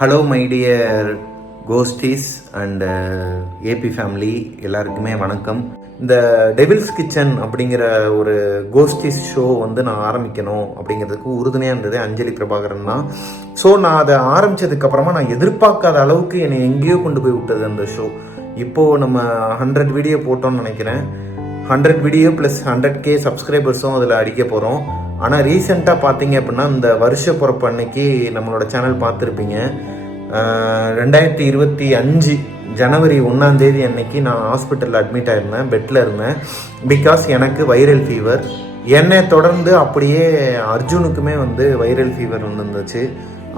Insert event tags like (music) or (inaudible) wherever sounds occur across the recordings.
Hello my dear ghosties and AP family எல்லாருக்குமே வணக்கம். இந்த டெவில்ஸ் கிச்சன் அப்படிங்கிற ஒரு கோஸ்டிஸ் ஷோ வந்து நான் ஆரம்பிக்கணும் அப்படிங்கிறதுக்கு உறுதுணையாக இருந்தது அஞ்சலி பிரபாகரன் தான். ஸோ நான் அதை ஆரம்பித்ததுக்கப்புறமா நான் எதிர்பார்க்காத அளவுக்கு என்னை எங்கேயோ கொண்டு போய் விட்டது அந்த ஷோ இப்போது நம்ம ஹண்ட்ரட் வீடியோ போட்டோம்னு நினைக்கிறேன். Hundred video plus hundred K சப்ஸ்கிரைபர்ஸும் அதில் அடிக்க போகிறோம் ஆனால் ரீசெண்டாக பார்த்தீங்க அப்படின்னா இந்த வருஷ பிறப்பு அன்னைக்கு நம்மளோட சேனல் பார்த்துருப்பீங்க ரெண்டாயிரத்தி இருபத்தி அஞ்சு ஜனவரி ஒன்றாந்தேதி அன்னைக்கு நான் ஹாஸ்பிட்டலில் அட்மிட் ஆயிருந்தேன் பெட்டில் இருந்தேன். பிகாஸ் எனக்கு வைரல் ஃபீவர் என்னை தொடர்ந்து அப்படியே அர்ஜுனுக்குமே வந்து வைரல் ஃபீவர் வந்துருந்துச்சு.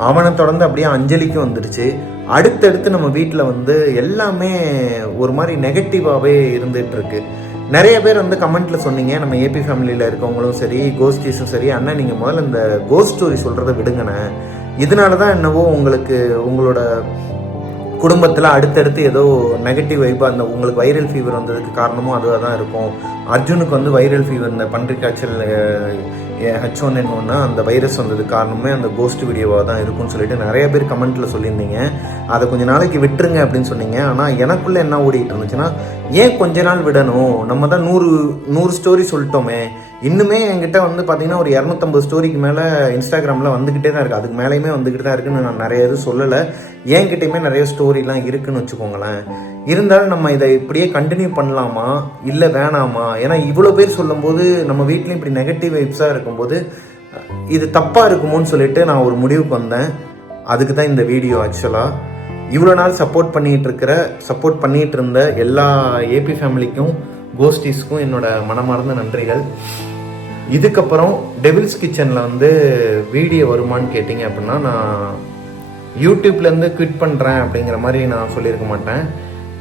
அவனை தொடர்ந்து அப்படியே அஞ்சலிக்கும் வந்துடுச்சு அடுத்தடுத்து நம்ம வீட்டில் வந்து எல்லாமே ஒரு மாதிரி நெகட்டிவாகவே இருந்துகிட்ருக்கு இருக்கு. நிறைய பேர் வந்து கமெண்ட்ல சொன்னீங்க. நம்ம ஏபி ஃபேமிலியில் இருக்கவங்களும் சரி கோஸ்டீஸும் சரி. அண்ணா நீங்கள் முதல்ல இந்த கோஸ்ட் ஸ்டோரி சொல்கிறத விடுங்கண்ணே. இதனால தான் என்னவோ உங்களுக்கு உங்களோட குடும்பத்தில் அடுத்தடுத்து ஏதோ நெகட்டிவ் வைப்பாக அந்த உங்களுக்கு வைரல் ஃபீவர் வந்ததுக்கு காரணமும் அதுவாக தான் இருக்கும். அர்ஜுனுக்கு வந்து வைரல் ஃபீவர் இந்த பன்றி காய்ச்சல் ஹெச் ஒன் என் ஒன்னா அந்த வைரஸ் வந்ததுக்கு காரணமே அந்த கோஸ்ட் வீடியோவாக தான் இருக்கும்னு சொல்லிட்டு நிறைய பேர் கமெண்ட்டில் சொல்லியிருந்தீங்க. அதை கொஞ்ச நாளைக்கு விட்டுருங்க அப்படின்னு சொன்னீங்க. ஆனால் எனக்குள்ளே என்ன ஓடிட்டு இருந்துச்சுன்னா ஏன் கொஞ்ச நாள் விடணும்? நம்ம தான் நூறு நூறு ஸ்டோரி சொல்லிட்டோமே. இன்னுமே என்கிட்ட வந்து பார்த்தீங்கன்னா ஒரு இரநூத்தம்பது ஸ்டோரிக்கு மேலே இன்ஸ்டாகிராமில் வந்துக்கிட்டே தான் இருக்குது அதுக்கு மேலேயுமே வந்துக்கிட்டு தான் இருக்குன்னு நான் நிறைய இது சொல்லலை. என்கிட்டயுமே நிறைய ஸ்டோரிலாம் இருக்குன்னு வச்சுக்கோங்களேன். இருந்தாலும் நம்ம இதை இப்படியே கண்டினியூ பண்ணலாமா? இல்லை வேணாமா? ஏன்னா இவ்வளோ பேர் சொல்லும்போது நம்ம வீட்லேயும் இப்படி நெகட்டிவ் வைப்ஸாக இருக்கும்போது இது தப்பாக இருக்குமோன்னு சொல்லிட்டு நான் ஒரு முடிவுக்கு வந்தேன். அதுக்கு தான் இந்த வீடியோ ஆக்சுவலாக இவ்வளோ நாள் சப்போர்ட் பண்ணிகிட்டு இருக்கிற சப்போர்ட் பண்ணிகிட்டு இருந்த எல்லா ஏபி ஃபேமிலிக்கும் கோஷ்டிஸ்க்கும் என்னோடய மனமார்ந்த நன்றிகள். இதுக்கப்புறம் டெவில்ஸ் கிச்சனில் வந்து வீடியோ வருமான்னு கேட்டிங்க அப்படின்னா நான் யூடியூப்லேருந்து குவிட் பண்ணுறேன் அப்படிங்கிற மாதிரி நான் சொல்லியிருக்க மாட்டேன்.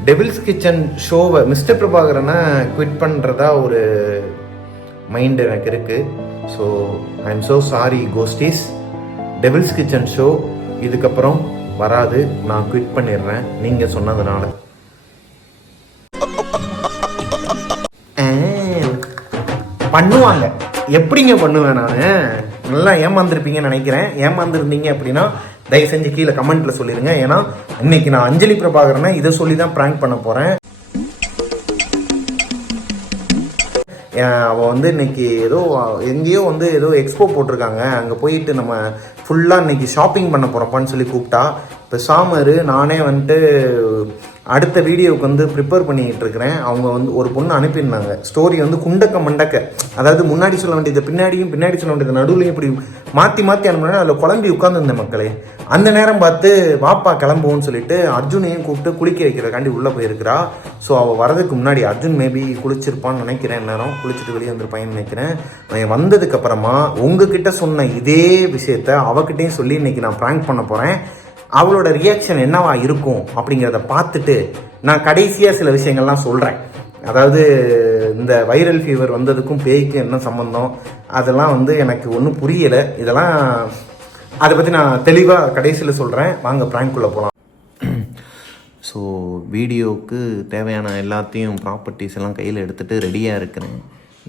டெவில்ஸ் கிச்சன் ஷோவை மிஸ்டர் பிரபாகரனை குவிட் பண்ணுறதா ஒரு மைண்ட் எனக்கு இருக்குது so I am so sorry ghosties Devil's Kitchen show இதுக்கப்புறம் வராது. நான் குவிட் பண்ணிடுறேன். நீங்கள் சொன்னதுனால. பண்ணுவாங்க. எப்படிங்க பண்ணுவேன் நான்? நல்லா ஏமாந்துருப்பீங்கன்னு நினைக்கிறேன். ஏமாந்துருந்தீங்க அப்படின்னா தயவு செஞ்சு கீழே கமெண்ட்ல சொல்லிருங்க. ஏன்னா இன்னைக்கு நான் அஞ்சலி பிரபாகரனை இதை சொல்லி தான் ப்ராங்க் பண்ண போறேன். அவள் வந்து இன்னைக்கு ஏதோ எங்கேயோ வந்து ஏதோ எக்ஸ்போ போட்டிருக்காங்க. அங்கே போயிட்டு நம்ம ஃபுல்லாக இன்னைக்கு ஷாப்பிங் பண்ண போகிறப்பான்னு சொல்லி கூப்பிட்டா. இப்போ சாமரு நானே வந்துட்டு அடுத்த வீடியோவுக்கு வந்து ப்ரிப்பேர் பண்ணிக்கிட்டு இருக்கிறேன் அவங்க வந்து ஒரு பொண்ணு அனுப்பியிருந்தாங்க. ஸ்டோரி வந்து குண்டக்க மண்டக்க. அதாவது முன்னாடி சொல்ல வேண்டியது பின்னாடியும் பின்னாடி சொல்ல வேண்டியது நடுவுலையும் இப்படி மாற்றி மாற்றி அனுப்புனா அதில் குழம்பி உட்காந்துருந்தேன் மக்களே. அந்த நேரம் பார்த்து வாப்பா கிளம்புவோன்னு சொல்லிட்டு அர்ஜுனையும் கூப்பிட்டு குளிக்க வைக்கிறதுக்காண்டி உள்ளே போயிருக்கிறா. ஸோ அவள் வரதுக்கு முன்னாடி அர்ஜுன் மேபி குளிச்சிருப்பான்னு நினைக்கிறேன் நேரம் குளிச்சுட்டு வெளியே வந்திருப்பான்னு நினைக்கிறேன். அவன் வந்ததுக்கப்புறமா உங்ககிட்ட சொன்ன இதே விஷயத்த அவகிட்டையும் சொல்லி இன்னைக்கு நான் ப்ராங்க் பண்ண போகிறேன் அவளோட ரியாக்ஷன் என்னவா இருக்கும் அப்படிங்கிறத பார்த்துட்டு நான் கடைசியாக சில விஷயங்கள்லாம் சொல்கிறேன் அதாவது இந்த வைரல் ஃபீவர் வந்ததுக்கும் பேய்க்கும் என்ன சம்மந்தம் அதெல்லாம் வந்து எனக்கு ஒன்றும் புரியலை. இதெல்லாம் அதை பற்றி நான் தெளிவாக கடைசியில் சொல்கிறேன் வாங்க ப்ராங்க்குள்ளே போகலாம் ஸோ (clears throat) வீடியோவுக்கு தேவையான எல்லாத்தையும் ப்ராப்பர்ட்டிஸ் எல்லாம் கையில் எடுத்துகிட்டு ரெடியாக இருக்கிறேன்.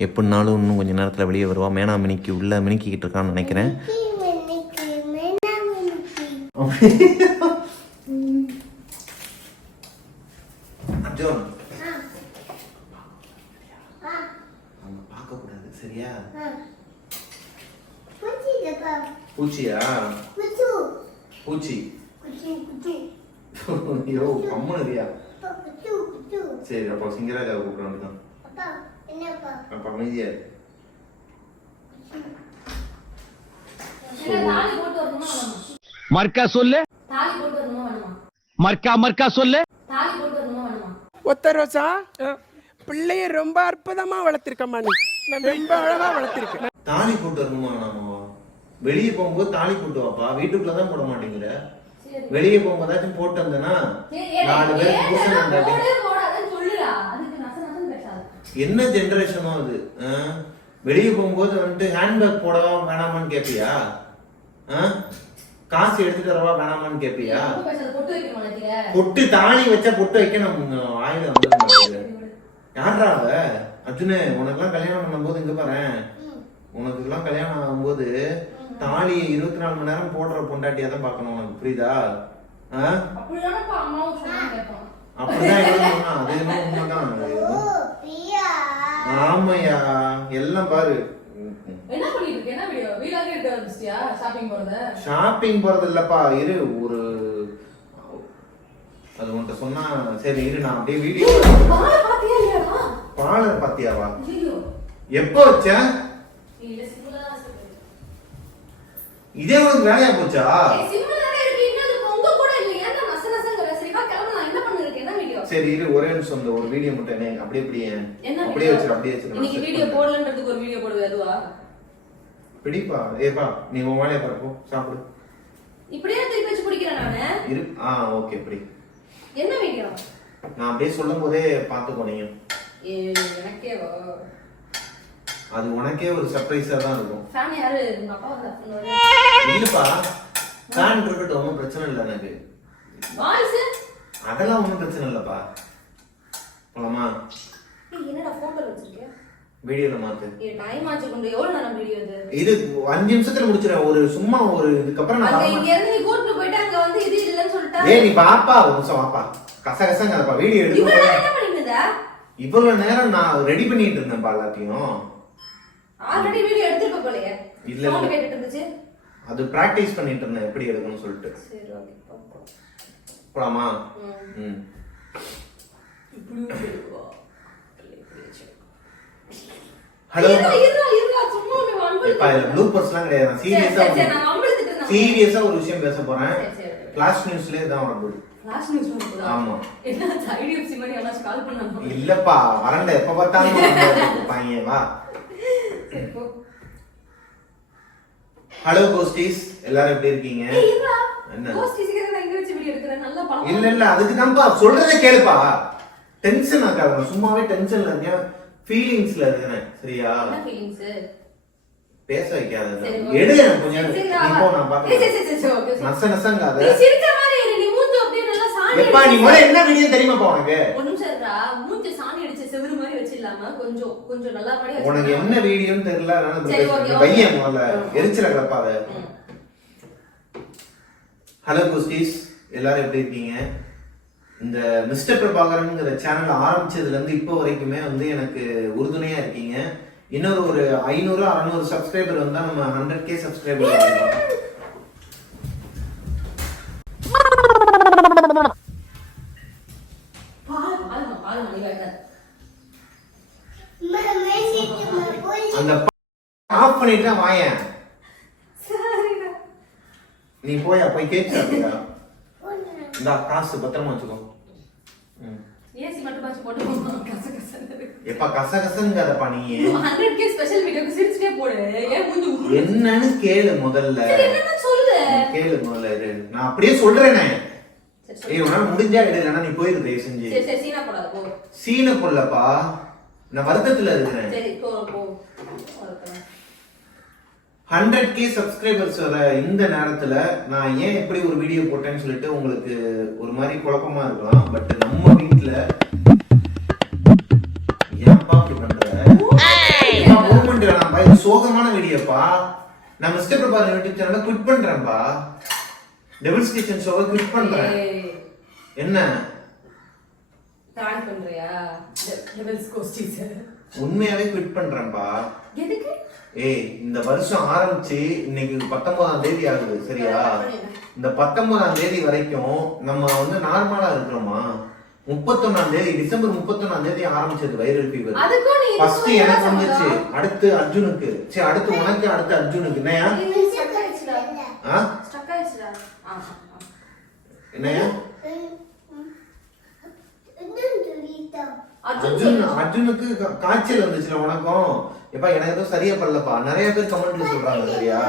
எப்படினாலும் இன்னும் கொஞ்சம் நேரத்தில் வெளியே வருவா. மேனா மினிக்கு உள்ளே மினிக்கிட்டு இருக்கான்னு நினைக்கிறேன். அர்ஜுன். அவங்க பார்க்கக்கூடாது சரியா? பூச்சியா? பூச்சி. ஐயோ அம்மனுதியா சரி அப்போ சிங்கராஜாவை கூப்பிட அப்போ அமைதியா போட்டு வரணுமா? மர்க்கா சொல்லு? மர்க்கா மர்க்கா சொல்லு? ஒத்த ரோசா பிள்ளைய ரொம்ப அற்புதமா வளர்த்திருக்கம்மா நீ ரொம்ப அழகா வளர்த்திருக்கேன் தாலி போட்டு வரணுமா நாம வெளியே போகும்போது தாலி போட்டு வாப்பா வீட்டுக்குள்ள தான் போட மாட்டேங்கிற. வெளியே போகும்போதாச்சும் போட்டு ஏய், நாலு பேர். என்ன ஜெனரேஷனோ அது? வெளியே போகும்போது வந்துட்டு ஹேண்ட்பேக் போடவா வேணாமான்னு கேட்பியா ஆ? காசு எடுத்துட்டு வரவா வேணாமான்னு பேசாத, பொட்டு தாலி வச்சா பொட்டு வைக்க நம்ம ஆயுத வந்துட மாட்டேங்குது யாரா அவ? அர்ஜுனே உனக்கெல்லாம் கல்யாணம் பண்ணும்போது இங்க பாரு உனக்குலாம் கல்யாணம் ஆகும்போது தாலி இருபத்தி நாலு மணி நேரம் போடுற பொண்டாட்டியா தான் பார்க்கணும் உனக்கு. புரியுதா? அப்படிதான். அது என்னமோ உண்மைதான். ஆமாய்யா எல்லாம் பாரு. என்ன பண்ணிட்டு இருக்க? என்ன வீடியோ? வீலாக எடுக்க ஆரம்பிச்சிட்டியா ஷாப்பிங் போறத? ஷாப்பிங் போறது இல்லப்பா. இரு ஒரு அது உன்கிட்ட சொன்னா சரி இரு நான் அப்படியே வீடியோ பாலர் பாத்தியாவா எப்போ வச்ச? இதே உனக்கு வேலையா போச்சா ஏய் சிம்பிளா தானே இருக்கு இன்னும் அது உங்க கூட இல்ல ஏன்டா நச நசங்கற சரி வா கிளம்பலாம் என்ன பண்ணிருக்க என்ன வீடியோ சரி இரு ஒரே நிமிஷம் இந்த ஒரு வீடியோ மட்டும் என்ன அப்படியே அப்படியே என்ன அப்படியே வச்சிரு அப்படியே வச்சிரு இன்னைக்கு வீடியோ போடலன்றதுக்கு ஒரு வீடியோ போடுவே அதுவா? பிடிப்பா ஏப்பா நீ உன் வேலையை பாரு சாப்பிடு. இப்படியே திருப்பி வச்சு பிடிக்கிறேன் நானு? இரு ஆ ஓகே இப்படி. என்ன வீடியோ நான் அப்படியே சொல்லும் போதே பார்த்துக்கோ நீங்க. ஏ எனக்கே அது உனக்கே ஒரு சர்ப்ரைஸா தான் இருக்கும். ஃபேன் யாரு? உங்க அப்பா வந்தா இல்லப்பா ஃபேன் இருக்கட்டும் ஒன்றும் பிரச்சனை இல்லை எனக்கு. வாய்ஸ் அதெல்லாம் ஒன்றும் பிரச்சனை இல்லைப்பா. போலாமா? என்னடா வீடியோல மாத்து. ஏ டைம் ஆச்சு கொண்டு. எவ்வளவு நேரம் வீடியோ இது? இது அஞ்சு நிமிஷத்துல முடிச்சிடறேன் ஒரு சும்மா ஒரு இதுக்கப்புறம் நான். இங்க இருந்து நீ கூட்டிட்டு போயிட்டு அங்க வந்து இது இல்லைன்னு சொல்லிட்டா? ஏய் நீ பாப்பா ஒரு நிமிஷம் வாப்பா. வீடியோ எடுக்க இவ்வளவு நேரம் என்ன பண்ணிட்டு இருந்த இவ்வளவு நேரம் நான் ரெடி பண்ணிட்டு இருந்தேன்ப்பா எல்லாத்தையும். ஆல்ரெடி வீடியோ எடுத்திருக்க போலயே. இல்ல, சவுண்ட் இல்ல. கேட்டுட்டு இருந்துச்சு. அது பிராக்டிஸ் பண்ணிட்டு இருந்தேன். எப்படி எடுக்கணும்னு சொல்லிட்டு. சரி ஓகே போலாமா ம். ஹலோ. ப்ளூப்பர்ஸ்லாம் கிடையாது நான் சரி, சரி, சரி, சீரியஸா. சீரியஸா ஒரு விஷயம் பேச போறேன். சரி, சரி. கிளாஸ் நியூஸ்லயே தான் வரப்போகுது Flash news வருதா? ஆமா. என்ன IDFC மாதிரி யாராச்சும் call பண்ணாங்க? இல்லப்பா வரண்ட. எப்ப பார்த்தாலும் இருப்பாங்க வா. ஹலோ கோஸ்டிஸ் எல்லாரும் எப்படி இருக்கீங்க? இல்ல இல்ல அதுக்கு தான்ப்பா சொல்றதை கேளுப்பா டென்ஷன் ஆகாத சும்மாவே டென்ஷன்ல இருக்கேன் ஃபீலிங்ஸ்ல இருக்கிறேன் சரியா? பேச வைக்காத எடு. எனக்கு கொஞ்சம் சரி, நீ சரி, போ வா. நான் பாக்கிறேன். நச நசங்காத எப்பா நீ முதல்ல என்ன வீடியோ தெரியுமாப்பா உனக்கு. மூஞ்சி சாணி அடிச்ச செவுரு மாதிரி வச்சிடலாமா? கொஞ்சம் கொஞ்சம் நல்லா உனக்கு? என்ன வீடியோன்னு தெரியல. வையேன் முதல்ல. எரிச்சல கிளப்பாத ம். ஹலோ குஸ்டீஸ் எல்லாரும் எப்படி இருக்கீங்க இந்த மிஸ்டர் பிரபாகரன்ங்கிற சேனல் ஆரம்பிச்சதுல இருந்து இப்போ வரைக்குமே வந்து எனக்கு உறுதுணையா இருக்கீங்க இன்னொரு ஒரு ஐநூறு அறநூறு சப்ஸ்கிரைபர் வந்தா நம்ம ஹண்ட்ரட் கே சப்ஸ்கிரைபர். அந்த ஆஃப் பண்ணிட்டு வாயேன். நீ போயா போய் கேக் இந்த காசு பத்திரமா வச்சுக்கோ ம். AC மட்டுமாச்சும் போட்டு போமா, கச கசன்னு இருக்கு. எப்பா கச கசங்காதப்பா நீ இது 100K special videoக்கு சிரிச்சுட்டே போடு. ஏன் மூஞ்சி உருளுது? என்னன்னு கேளு முதல்ல சரி, என்னன்னு சொல்லு. கேளு முதல்ல இரு. நான் அப்படியே சொல்றேனே. ஏய் உன்னால முடிஞ்சா எடு நீ போயிரு தயவு செஞ்சு சரி, சரி, சீனா போடாத, போ. சீன கொல்லப்பா நான் வருத்தத்துல இருக்கிறேன் சரி, போ, போ. ஹண்ட்ரட் கே சப்ஸ்கிரைபர்ஸ் வர இந்த நேரத்துல நான் ஏன் இப்படி ஒரு வீடியோ போட்டேன்னு சொல்லிட்டு உங்களுக்கு ஒரு மாதிரி குழப்பமா இருக்கலாம். பட் நம்ம வீட்ல ஏன்ப்பா இப்படி பண்ற? இது சோகமான வீடியோப்பா நான் மிஸ்டர் பிரபா யூடியூப் சேனலை குவிட் பண்றேன்ப்பா டெபிள்ஸ் கிச்சன் ஷோவை குவிட் பண்றேன். ஏய், என்ன. உண்மையாவே குவிட் பண்றேன்ப்பா எதுக்கு? ஏய் இந்த வருஷம் ஆரம்பிச்சு இன்னைக்கு பத்தொன்பதாம் தேதி ஆகுது சரியா. இந்த பத்தொன்பதாம் தேதி வரைக்கும் நம்ம வந்து நார்மலா இருக்கிறோமா? முப்பத்தொன்னாம் தேதி டிசம்பர் முப்பத்தொன்னாம் தேதி ஆரம்பிச்சது வைரல் ஃபீவர் ஃபர்ஸ்ட் எனக்கு வந்துச்சு? அடுத்து அர்ஜுனுக்கு. சரி அடுத்து உனக்கு அடுத்து அர்ஜுனுக்கு. என்னையா. என்னையா அர்ஜுன். அர்ஜுனுக்கு காய்ச்சல் வந்துச்சுல உனக்கும். எப்பா எனக்கு எதுவும் சரியா பண்ணலப்பா. நிறைய பேர் கமெண்ட்ல சொல்றாங்க சரியா?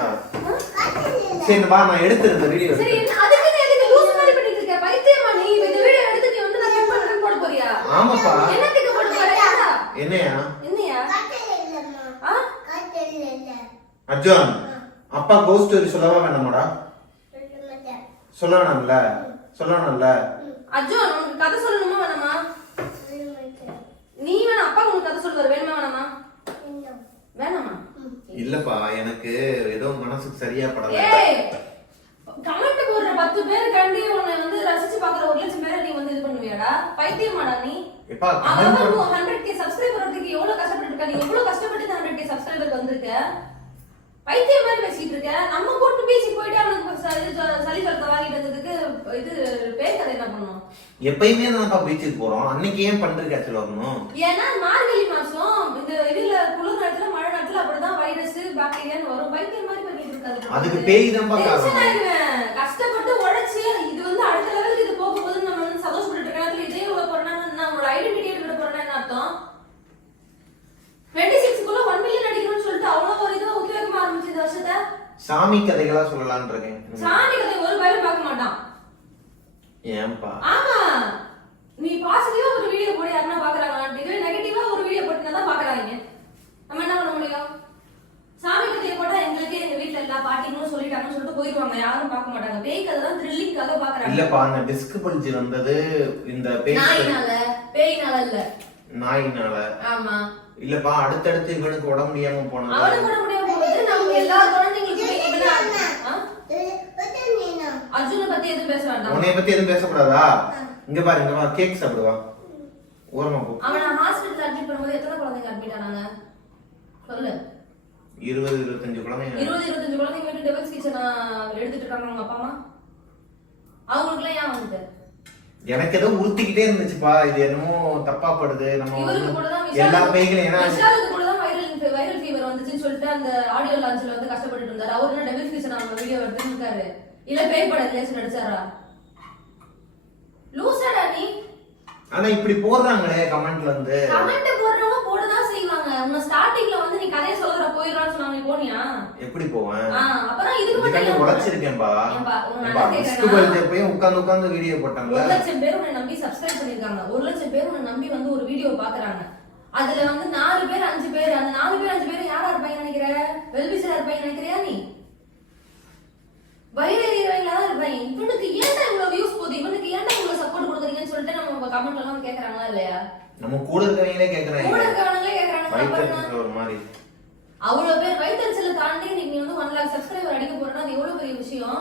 சரி வா நான் எடுத்துறேன் இந்த வீடியோ சரி, என்ன- அதுக்கு நீ எதுக்கு லூசு மாதிரி பண்ணிட்டு இருக்க? பைத்தியமா நீ? இப்ப இந்த video எடுத்து நீ வந்து நான் cut பண்றேன்னு போட போறியா? ஆமாப்பா? என்னையா? அர்ஜுன் அப்பா கோஸ்ட் ஸ்டோரி சொல்லவா வேணாமாடா சொல்ல வேணாம்ல சொல்ல வேணாம்ல அர்ஜுன், உனக்கு கதை சொல்லணுமா வேணாமா? நீ வேணா, அப்பா உனக்கு கதை சொல்லுவாரு. வேணுமா வேணாமா? வேணாமா? இல்லப்பா எனக்கு ஏதோ மனசுக்கு சரியா படல. comment போடுற பத்து பேருக்காண்டி உன்னை வந்து பைத்தியமாடா நீ. எப்பா கமெண்ட் அவன் பண்ண ஹண்ட்ரட் கே சப்ஸ்கிரைபர் வரதுக்கு எவ்வளவு கஷ்டப்பட்டு இருக்க? நீ எவ்வளவு கஷ்டப்பட்டு இந்த ஹண்ட்ரட் கே சப்ஸ்கிரைபர் வந்திருக்க? பைத்தியம் மாதிரி பேசிட்டு இருக்க. நம்ம கூட்டு பேசி போயிட்டு அவனுக்கு இது சளி ஜுரத்தை வாங்கிட்டு வந்ததுக்கு இது பேசுறது என்ன பண்ணும்? எப்பயுமே தான்ப்பா பீச்சுக்கு போறோம். அன்னைக்கு ஏன் பண்றதுக்கு ஆக்சுவல் ஏன்னா மார்கழி மாசம் இந்த இதுல குளிர் நேரத்துல மழை நேரத்துல அப்படிதான் வைரஸ் பாக்டீரியான்னு வரும். பைத்தியம் மாதிரி பண்ணிட்டு இருக்காது. அதுக்கு பேய் காரணம் ஆயிடுவேன். கஷ்டப்பட்டு உழைச்சு இது வந்து அடுத்த லெவலுக்கு இது போக போகுதுன்னு நம்ம வந்து சந்தோஷப்பட்டு இருக்க இதே உள்ள போறேன்னா நம்மளோட ஐடென்டிட்டி போறேன்னா என்ன அர்த்தம். டுவெண்ட்டி சிக்ஸ்க்குள்ள ஒன் மில்லியன் அடிக்கணும்னு சொல்லிட்டு அவ்வளவு ஒரு இது உத்வேகமா ஆரம்பிச்சு இந்த வருஷத்தை? சாமி கதைகளா சொல்லலாம்னு இருக்கேன். சாமி கதை ஒரு பயிலும் பார்க்க மாட்டான். ஏன்பா? ஆமா. நீ பாசிட்டிவா ஒரு வீடியோ போட்டு யாருன்னா பாக்குறாங்க இதுவே நெகட்டிவா ஒரு வீடியோ போட்டுனா தான் பாக்குறாங்க நம்ம என்ன பண்ண முடியும்? சாமி கதையை போட்டா எங்களுக்கு எங்க வீட்ல எல்லா பாட்டிங்களும் சொல்லிட்டாங்கன்னு சொல்லிட்டு போயிடுவாங்க யாரும் பார்க்க மாட்டாங்க. பேய் கதை தான் த்ரில்லிங்காக பாக்குறாங்க இல்லப்பா அந்த டிஸ்க் பல்ஜி வந்தது இந்த பேய் நாயினால. பேய்னால இல்ல. நாயினால. ஆமா. இல்லப்பா அடுத்தடுத்து இவனுக்கு உடம்பு முடியாம போனது. அவனுக்கு கூட முடியாம போகுது நம்ம எல்லா குழந்தைங்களுக்கும்? அர்ஜுனை பத்தி எதுவும் பேச வேண்டாம். உன்னைய பத்தி எதுவும் பேசக்கூடாதா? இங்க பாரு இங்க வா கேக் சாப்பிடுவா. ஓரமா போ. அவனை ஹாஸ்பிட்டல் அட்மிட் பண்ணும்போது எத்தனை குழந்தைங்க அட்மிட் ஆனாங்க சொல்லு. இருபது இருபத்தஞ்சு குழந்தைங்க இருபது இருபத்தஞ்சு குழந்தைங்க வீட்டு டெவல்ஸ் கிச்சனை எடுத்துட்டு இருக்காங்க அவங்க அப்பா அம்மா? அவங்களுக்குலாம் ஏன் வந்தது எனக்கு ஏதோ உறுத்திக்கிட்டே இருந்துச்சுப்பா. இது என்னமோ தப்பா படுது நம்ம வந்து எல்லா பேய்களும் ஏன்னா வைரல் வைரல் ஃபீவர் வந்துச்சுன்னு சொல்லிட்டு அந்த ஆடியோ லான்ச்ல வந்து கஷ்டப்பட்டு இருந்தாரு. அவரு என்ன கிச்சன் அவங்க வீடியோ எடுத்துட்டு இருக்காரு? இல்ல பேய் படம் நடிச்சாரா லூசாடா நீ. ஆனா இப்படி போடுறாங்களே கமெண்ட்ல இருந்து. கமெண்ட் போடுறவங்க போடதான் செய்வாங்க. உன்னை ஸ்டார்டிங்ல வந்து நீ கதையை சொல்ற போயிடுறான்னு சொன்னாங்க போனியா? எப்படி போவேன்? அப்புறம் இதுக்கு மட்டும் உழைச்சிருக்கேன்பா. கேக்குறேனா? பல்ஜி போய் உட்கார்ந்து உட்கார்ந்து வீடியோ போட்டாங்கல்ல ஒரு லட்சம் பேர் உன்னை நம்பி சப்ஸ்கிரைப் பண்ணிருக்காங்க ஒரு லட்சம் பேர் உன்னை நம்பி வந்து ஒரு வீடியோ பாக்குறாங்க அதுல வந்து நாலு பேர் அஞ்சு பேர் அந்த நாலு பேர் அஞ்சு பேர் யாரா இருப்பாங்க நினைக்கிற? வெல்பிசரா இருப்பாங்க நினைக்கிறியா நீ? தான் இருப்பாங்க இவனுக்கு ஏன்டா இவ்வளவு வியூஸ் போகுது? இவனுக்கு ஏன்டா இவ்வளவு சப்போர்ட் கொடுக்குறீங்கன்னு சொல்லிட்டு நம்ம கமெண்ட்ல எல்லாம் கேக்குறாங்களா இல்லையா? நம்ம கூட இருக்கவங்களே கேக்குறாங்க. கூட இருக்கிறவங்களே கேக்குறாங்க. ஒரு மாதிரி. அவ்வளவு பேர் வயிற்றுச்சலை தாண்டி நீங்க வந்து ஒன் லேக் சப்ஸ்கிரைபர் அடிக்க போறோம்னா அது எவ்வளவு பெரிய விஷயம்?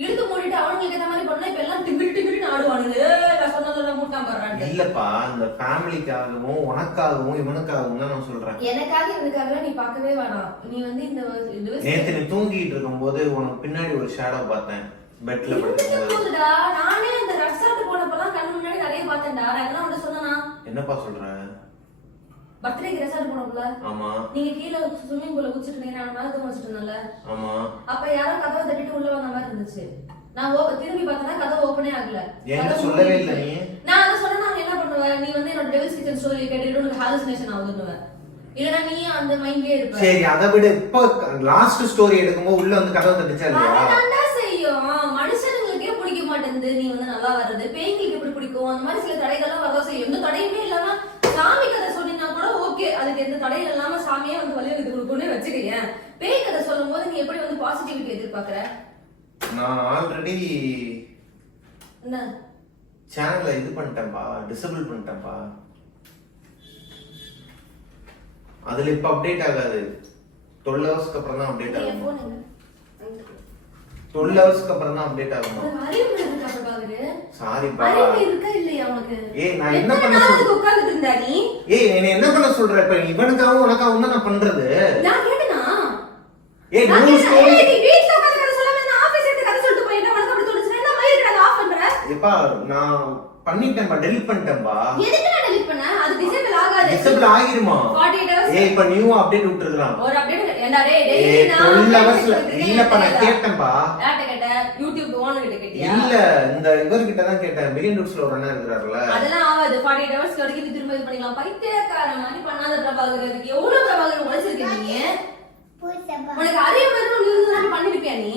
இழுத்து மூடிட்டு அவங்களுக்கு ஏத்த மாதிரி பண்ணா இப்ப எல்லாம் டிபிரி டிபிரி ஆடுவானுங்க. நான் சொன்னதெல்லாம் மூட்டான் பாடுறான்ட்டு இல்லப்பா இந்த ஃபேமிலிக்காகவும் உனக்காகவும் இவனுக்காகவும் தான் நான் சொல்றேன். எனக்காக இதுக்காக நீ பார்க்கவே வேணாம். நீ வந்து இந்த வயசு- நேத்து நீ தூங்கிட்டு இருக்கும்போது உனக்கு பின்னாடி ஒரு ஷேடோ பார்த்தேன் பெட்ல போகுதுடா நானே அந்த ரெசார்ட் போனப்பெல்லாம் கண்ணு முன்னாடி நிறைய பார்த்தேன்டா. எல்லாம் வந்து சொன்னா என்னப்பா சொல்ற? பர்த்டேக்கு ரெசார்ட் போனோம்ல? ஆமா. நீங்க கீழே ஸ்விம்மிங் பூல்ல குச்சிட்டு இருந்தீங்க நான் மேல தூங்க வச்சுட்டு இருந்தேன்ல ஆமா. அப்ப யாரோ கதவை தட்டிட்டு உள்ள வந்த மாதிரி இருந்துச்சு. நான் ஓ- திரும்பி பார்த்தேன்னா கதவு ஓப்பனே ஆகல. கதவு சொல்லவே இல்ல. நீ. நான் அதை சொன்னா நான் என்ன பண்ணுவேன்? நீ வந்து என்னோட டெவில்ஸ் கிச்சன் ஸ்டோரி கேட்டுட்டு உனக்கு ஹாலுசினேஷன் ஆகுதுன்னுவேன் இல்லனா நீ அந்த மைண்ட்லயே இருப்ப. சரி அதை விட. இப்போ லாஸ்ட் ஸ்டோரி எடுக்கும்போது உள்ள வந்து கதவு தட்டுச்சா இல்லையா? செய்யும். மனுஷனுங்களுக்கே பிடிக்க மாட்டேங்குது. நீ வந்து நல்லா வர்றது. பேய்களுக்கு எப்படி பிடிக்கும்? அந்த மாதிரி சில தடைகள்லாம் வரதான் செய்யும். எந்த தடையுமே இல்லாம சாமி கதை சொன்னீங்கன்னா கூட ஓகே தடையும் இல்லாம சாமியே வந்து வழி இது கொடுக்கும்னு வச்சுக்கேன் பேய் கதை சொல்லும் போது நீ எப்படி வந்து பாசிட்டிவிட்டி எதிர்பார்க்கற? நான் ஆல்ரெடி என்ன? சேனலை இது பண்ணிட்டேன்பா டிசபிள் பண்ணிட்டேன்பா. அதுல இப்ப அப்டேட் ஆகாது. டுவெல் ஹவர்ஸ்க்கு அப்புறம் தான் அப்டேட் ஆகும்? டுவெல் ஹவர்ஸ்க்கு அப்புறம் தான் அப்டேட் ஆகும்? உனக்கு? ஏய், நான் என்ன பண்ண நாள் சொல்~ அதுக்கு உட்கார்ந்துட்டு இருந்தா நீ? ஏய் என்ன என்ன பண்ண சொல்ற? இப்ப உனக்காகவும் தான் நான் பண்றது. நான் கேட்டனா? ஏய் நான் நூறு கேட்டேன், ஸ்டோரி ஏய், நீ வீட்ல உட்கார்ந்து கதை சொல்லாம நான் ஆபீஸ் எடுத்து கதை சொல்லிட்டு போயிட்டா உனக்கு அப்படி தோணுச்சுன்னா என்ன மயிருக்கு அதை ஆஃப் பண்ற? எப்பா நான் பண்ணிட்டேன்பா டெலிட் பண்ணிட்டேன்பா. எதுக்கு நான் delete பண்ணேன் அது disable ஆகாது. டிசபிள் ஆகிருமா 48 hours. ஏய் இப்ப நியூ அப்டேட் விட்டுருக்கான் ஒரு update ஏன்டா டேய் ஏய் daily நான் டுவெல் update ஹவர்ஸ்ல சொல்றதுக்கு இல்லப்பா நான் எனக்கு தெரியல. கேட்டேன்பா. யார்கிட்ட கேட்ட? யூடியூப் ஓனர் கிட்ட கேட்டியா? இல்ல இந்த இவர்கிட்ட தான் கேட்டேன். மில்லியன் ரூட்ஸ்ல ஒரு அண்ணா இருக்கிறாருல. அதெல்லாம் ஆகாது. 48 hours வரைக்கும் இது திரும்ப இது பண்ணிக்கலாம். பைத்தியக்காரன் மாதிரி பண்ணாத பிரபாகர் அதுக்கு எவ்வளவு பிரபாகர் உழைச்சிருக்க நீ? உனக்கு வேணும் இருந்ததுனா பண்ணிருப்பியா நீ?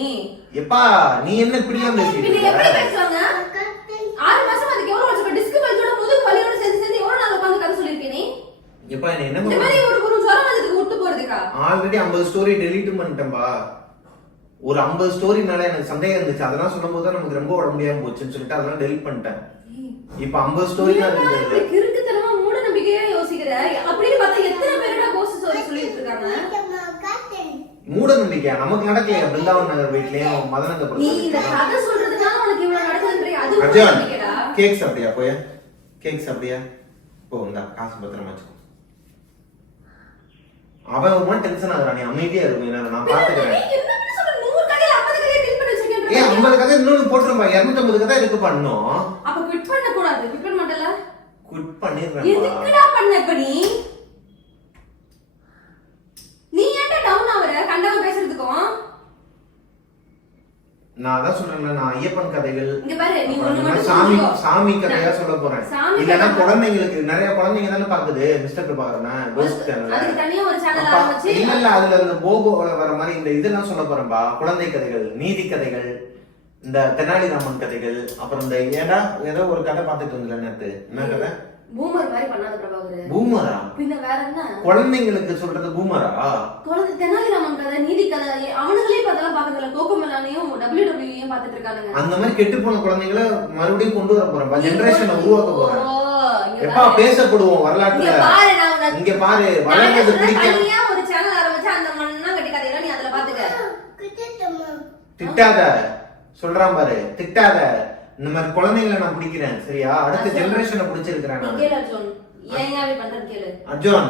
எப்பா நீ என்ன எப்படி இருக்க? பேசுவாங்க? ஆறு மாசம் அதுக்கு எவ்வளவு உழைச்சிருப்ப டிஸ்க் வலிச்சோட முதுகு வலியோட சேர்ந்து சேர்ந்து எவ்வளவு நாள் உட்காந்து கதை சொல்லிருக்கேன் நீ எப்பா என்ன என்ன இந்த பண்ண மாதிரி ஒரு ஒரு ஜுரம் வந்ததுக்கு விட்டு போறதுக்கா? ஆல்ரெடி 50 ஸ்டோரி டெலீட் பண்ணிட்டேன்பா. ஒரு 50 ஸ்டோரி மேல எனக்கு சந்தேகம் இருந்துச்சு. அதெல்லாம் சொல்லும்போது தான் நமக்கு ரொம்ப உடம்பு முடியாம போச்சுன்னு சொல்லிட்டு அதெல்லாம் டெலீட் பண்ணிட்டேன். இப்ப 50 ஸ்டோரி தான் இருக்குது. கிறுக்குத்தனமா மூட நம்பிக்கையா யோசிக்கிற? அப்படின்னு பார்த்தா எத்தனை பேருடா ஸ்டோரி சொல்லிட்டு இருக்காங்க? மூட நம்பிக்கை நமக்கு நடக்கலையா பிருந்தாவன் நகர் வீட்லயும் நீ இந்த கதை சொல்றதுனால உனக்கு இவ்வளவு நடக்குதுன்ற அது கேக் சாப்பிட்டியா? போய் கேக் சாப்பிடியா போ இந்தா காசு பத்திரமா வச்சுக்கோ. அவன் மாதிரி டென்ஷன் ஆகுறான் நீ அமைதியா இருக்கும் நான் பாத்துக்கிறேன் என்ன பண்ணி சொல்ற? நூறு கதையில 50 கதையை delete பண்ணி வச்சிருக்கேன்ற ஏன் மாதிரி. ஐம்பது கதை இன்னொன்னு போட்டுருப்பா இருநூத்தம்பது கதை இருக்கு பண்ணும் அப்ப quit பண்ணக்கூடாது. quit பண்ண மாட்டல? குட் பண்ணிடுறேன்ப்பா எதுக்குடா பண்ண இப்ப நீ? நீ ஏன்டா down ஆகுற? கண்டவன் பேசுறதுக்கும்? நான் அதான் சொல்றேன்ல நான் ஐயப்பன் கதைகள் சாமி. சாமி கதையா சொல்ல போறேன். கதை- குழந்தைங்களுக்கு நிறைய குழந்தைங்க தானே பாக்குது மிஸ்டர் பிரபாகரன் கோஸ்ட் சேனல் இல்ல இல்ல அதுல இந்த போகோல வர மாதிரி இந்த இதெல்லாம் சொல்ல போறேன்பா குழந்தை கதைகள் நீதி கதைகள் இந்த தெனாலிராமன் கதைகள் அப்புறம் இந்த ஏடா ஏதோ ஒரு கதை பார்த்துட்டு வந்தல நேத்து. என்ன கதை? Boomer மாதிரி பண்ணாத பிரபாகர். பூமரா? பின்ன வேற என்ன? குழந்தைங்களுக்கு சொல்றது பூமரா? குழந்தை தெனாலிராமன் கதை நீதி கதை அவனுங்களே இப்ப அதெல்லாம் பாக்குறதுல கோகோ மெலானையும் டபிள்யூ டபிள்யூ பாத்துட்டு இருக்கானுங்க. அந்த மாதிரி கெட்டு போன குழந்தைங்களை மறுபடியும் கொண்டு வர போறேன். ஜெனரேஷனை உருவாக்க போறேன். எப்பா. பேசப்படுவோம் வரலாற்றுல? இங்க பாரு, வளர்ந்தது பிடிக்க ஒரு சேனல் ஆரம்பிச்சு அந்த மண்ணாங்கட்டி கதையெல்லாம் நீ அதுல பாத்துக்க திட்டாத. சொல்றான் பாரு திட்டாத. இந்த மாதிரி குழந்தைங்களை நான் பிடிக்கிறேன். சரியா? அடுத்த. ஜெனரேஷனை பிடிச்சிருக்கிறேன் அர்ஜுன்.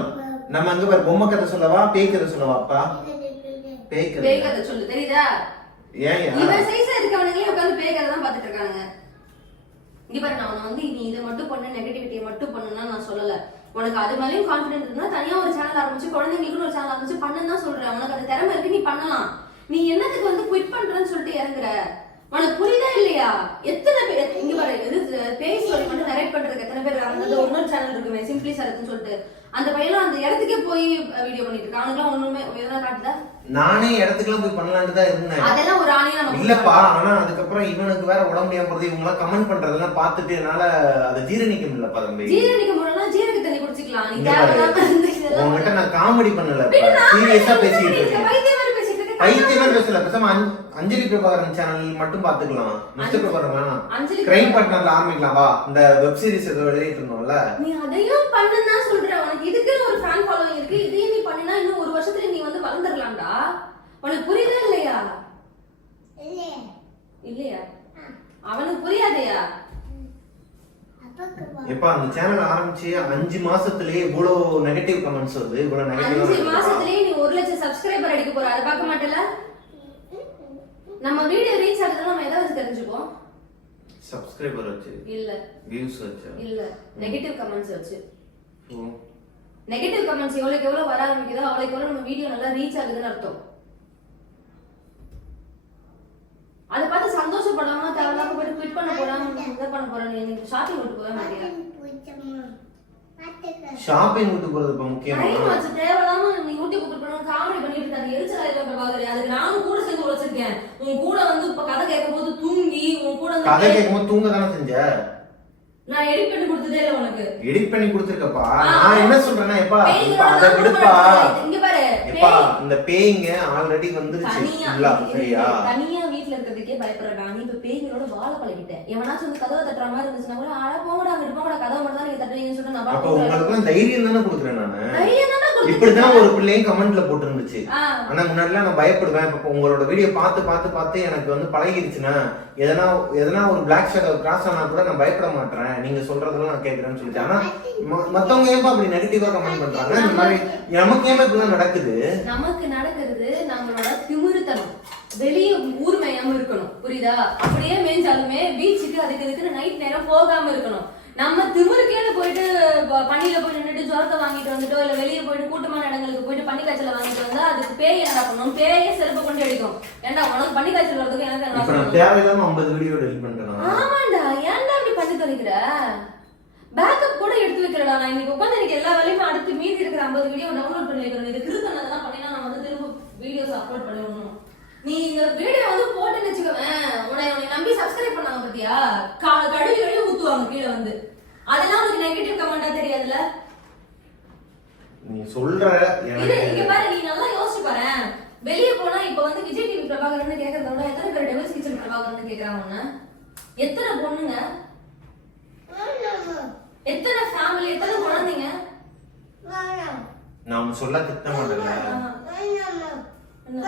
நம்ம அங்க பாரு பொம்மை கதை சொல்லவா பேய் கதை சொல்லவா அப்பா? பேய் கதை சொல்லு தெரியுதா? ஏன் இவன் சைஸா இருக்கவனுங்களே உட்கார்ந்து பேய் கதை தான் பாத்துட்டு இருக்கானுங்க. இங்க பாரு நான் வந்து நீ இதை மட்டும் பண்ணு நெகட்டிவிட்டியை மட்டும் பண்ணுன்னா நான் சொல்லல. உனக்கு அது மேலயும் கான்பிடன்ட் இருந்தா தனியா ஒரு சேனல் ஆரம்பிச்சு குழந்தைங்களுக்குன்னு ஒரு சேனல் ஆரம்பிச்சு பண்ணுன்னு தான் சொல்றேன். உனக்கு அந்த திறமை இருக்கு நீ பண்ணலாம். நீ என்னத்துக்கு வந்து குவிட் பண்றேன்னு சொல்லிட்டு இறங்குற? உனக்கு புரியுதா இல்லையா? எத்தனை பேர் இங்க பாரு இது பேய் ஸ்டோரி மட்டும் நரேட் பண்றதுக்கு எத்தனை பேர் அங்க வந்து இன்னொரு சேனல் இருக்குமே சிம்பிளி சரத்னு சொல்லிட்டு. அந்த பையனும் அந்த இடத்துக்கே போய் வீடியோ பண்ணிட்டு இருக்கான். அவனுக்குலாம் ஒண்ணுமே எதனா காட்டுதா? நானே இடத்துக்குலாம் போய் பண்ணலான்னு தான் இருந்தேன். அதெல்லாம் ஒரு ஆணையா நம்ம இல்லப்பா ஆனா அதுக்கப்புறம் இவனுக்கு வேற உடம்பு முடியாம போறது இவங்க எல்லாம் கமெண்ட் பண்றதெல்லாம் பார்த்துட்டு என்னால அதை ஜீரணிக்க முடியலப்பா தம்பி. ஜீரணிக்க முடியலன்னா ஜீரக தண்ணி குடிச்சுக்கலாம். நீ. தேவையில்லாம உங்ககிட்ட நான் காமெடி பண்ணல சீரியஸா பேசிட்டு இருக்கேன். பைத்தியம் பேசல. பேசாம அஞ்ச- அஞ்சலி பிரபாகரன் சேனல் மட்டும் பாத்துக்கலாம் மிஸ்டர் பிரபாகரன் வேணாம் அஞ்சலி கிரைம் பார்ட்னர்ல ஆரம்பிக்கலாம். வா இந்த வெப் சீரிஸ் ஏதோ எழுதிட்டு இருந்தோம்ல. நீ அதையும் பண்ணுன்னு தான் சொல்றேன். உனக்கு இதுக்குன்னு ஒரு ஃபேன் ஃபாலோவிங் இருக்கு. இதையும் நீ பண்ணினா இன்னும் ஒரு வருஷத்துல நீ வந்து வளர்ந்துடலாம்டா உனக்கு புரியுதா இல்லையா? இல்லையா. அவனுக்கு புரியாதையா? எப்ப அந்த சேனல் ஆரம்பிச்சு அஞ்சு மாசத்துலயே இவ்வளவு நெகட்டிவ் கமெண்ட்ஸ் வருது இவ்வளவு அஞ்சு நெகட்டிவ் மாசத்துலயே நீ ஒரு லட்சம் சப்ஸ்கிரைபர் அடிக்க போற அதை பார்க்க மாட்டல நம்ம வீடியோ ரீச் ஆகுதுன்னா நம்ம எதை வச்சு தெரிஞ்சுப்போம்? சப்ஸ்கிரைபர் வச்சு? இல்ல. வியூஸ் வச்சு? இல்ல. நெகட்டிவ் கமெண்ட்ஸ் வச்சு. நெகட்டிவ் கமெண்ட்ஸ் எவ்வளவுக்கு எவ்வளவு வர ஆரம்பிக்குதோ அவ்வளவுக்கு எவ்வளவு நம்ம வீடியோ நல்லா ரீச் ஆகுதுன்னு அர்த்தம். அதை பார்த்து சந்தோஷப்படாம தேவையில்லாம போயிட்டு குவிட் பண்ண போறேன் இதை பண்ண போறேன் நீ ஷாப்பிங் விட்டு போக மாட்டியா? ஷாப்பிங் விட்டு போறது இப்ப முக்கியமா? தேவையில்லாம நீ யூடியூப் கூப்பிட்டு போனோம் காமெடி பண்ணிட்டு இருக்காது. எரிச்சலா இல்ல பிரபாகர் அதுக்கு நானும் கூட சேர்ந்து உழைச்சிருக்கேன். உன் கூட வந்து இப்ப கதை கேட்கும் போது தூங்கி உன் கூட கதை கேட்கும்போது தூங்க தானே செஞ்ச? நான் எடிட் பண்ணி கொடுத்ததே இல்ல உனக்கு. எடிட் பண்ணி கொடுத்துருக்கப்பா. நான் என்ன சொல்றேன்னா எப்பா அதை விடுப்பா. இங்க பாரு எப்பா இந்த பேய்ங்க ஆல்ரெடி வந்துருச்சு. சரியா. தனியா வீட்ல இருக்கிறதுக்கே பயப்படுறா நீ இப்ப பேய்களோட வாழ பழகிட்டேன் எவனாச்சும் வந்து கதவை தட்டுற மாதிரி இருந்துச்சுன்னா கூட அட போங்கடா அங்கிட்டு போங்கடா கதவை மட்டும் தான் நீங்க தட்டுறீங்கன்னு சொல்லிட்டு நான் தைரியம் தானே கொடுக்குறேன் நானு? இப்படிதான் ஒரு பிள்ளையும் கமெண்ட்ல போட்டுருந்துச்சு. ஆனா முன்னாடிலாம் நான் பயப்படுவேன். இப்ப உங்களோட வீடியோ பார்த்து பார்த்து பார்த்து எனக்கு வந்து பழகிருச்சுன்னா எதனா எதனா ஒரு பிளாக் ஷேடோ கிராஸ் ஆனா கூட நான் பயப்பட மாட்டேன். நீங்க சொல்றதெல்லாம் நான் கேட்கறேன்னு சொல்லிட்டு. ஆனா மத்தவங்க ஏன்பா அப்படி நெகட்டிவா கமெண்ட் பண்றாங்க? இந்த மாதிரி நமக்கு ஏன் இப்படிலாம் நடக்குது? நமக்கு நடக்கிறது நம்மளோட திமிருத்தனம். வெளிய ஊர் மேயாம இருக்கணும். புரியுதா? அப்படியே மேய்ஞ்சாலுமே பீச்சுக்கு அதுக்கு இதுக்குன்னு நைட் நேரம் போகாம இருக்கணும். நம்ம திமிருக்கேன்னு போயிட்டு பனியில போய் நின்னுட்டு ஜுரத்தை வாங்கிட்டு வந்துட்டோ இல்ல வெளிய போயிட்டு கூட்டமான இடங்களுக்கு போயிட்டு பனி காய்ச்சல வாங்கிட்டு வந்தா அதுக்கு பேய் என்ன பண்ணணும் பேயே செருப்பு கொண்டு அடிக்கும். ஏன்டா உனக்கு பனி காய்ச்சல் வரதுக்கு எனக்கு என்ன? தேவையில்லாம ஐம்பது வீடியோ டெலிட் பண்ணிட்டேன்? ஆமாண்டா ஏன்டா இப்படி பண்ணி தொலைக்கிற? பேக்கப் கூட எடுத்து வைக்கிறடா நான். இன்னைக்கு உட்காந்து எனக்கு எல்லா வேலையுமே அடுத்து மீதி இருக்கிற 50 வீடியோ டவுன்லோட் பண்ணி வைக்கிறேன் இது கிறுக்கனதெல்லாம் பண்ணினா நான் வந்து திரும்ப வீடியோஸ் அப்லோட் பண்ணி நீ இந்த வீடியோ வந்து போட்டுன்னு வச்சுக்கவேன் உன்னை உன்னை நம்பி சப்ஸ்கிரைப் பண்ணாங்க பாத்தியா? கா- கழுவி கழுவி ஊத்துவாங்க கீழே வந்து. அதெல்லாம் உனக்கு நெகட்டிவ் கமெண்டா தெரியாதுல்ல? நீ சொல்ற இது எனக்கு இங்க பாரு நீ நல்லா யோசிச்சு பாரு. வெளிய போனா இப்ப வந்து விஜய் டிவி பிரபாகரன் கேக்குறத விட எத்தனை பேர் டெவில்ஸ் கிச்சன் பிரபாகரன் கேக்குறாங்க உன்னை? எத்தனை பொண்ணுங்க? எத்தனை ஃபேமிலி எத்தனை குழந்தைங்க? நான் சொல்ல திட்ட மாட்டேன்ல என்ன?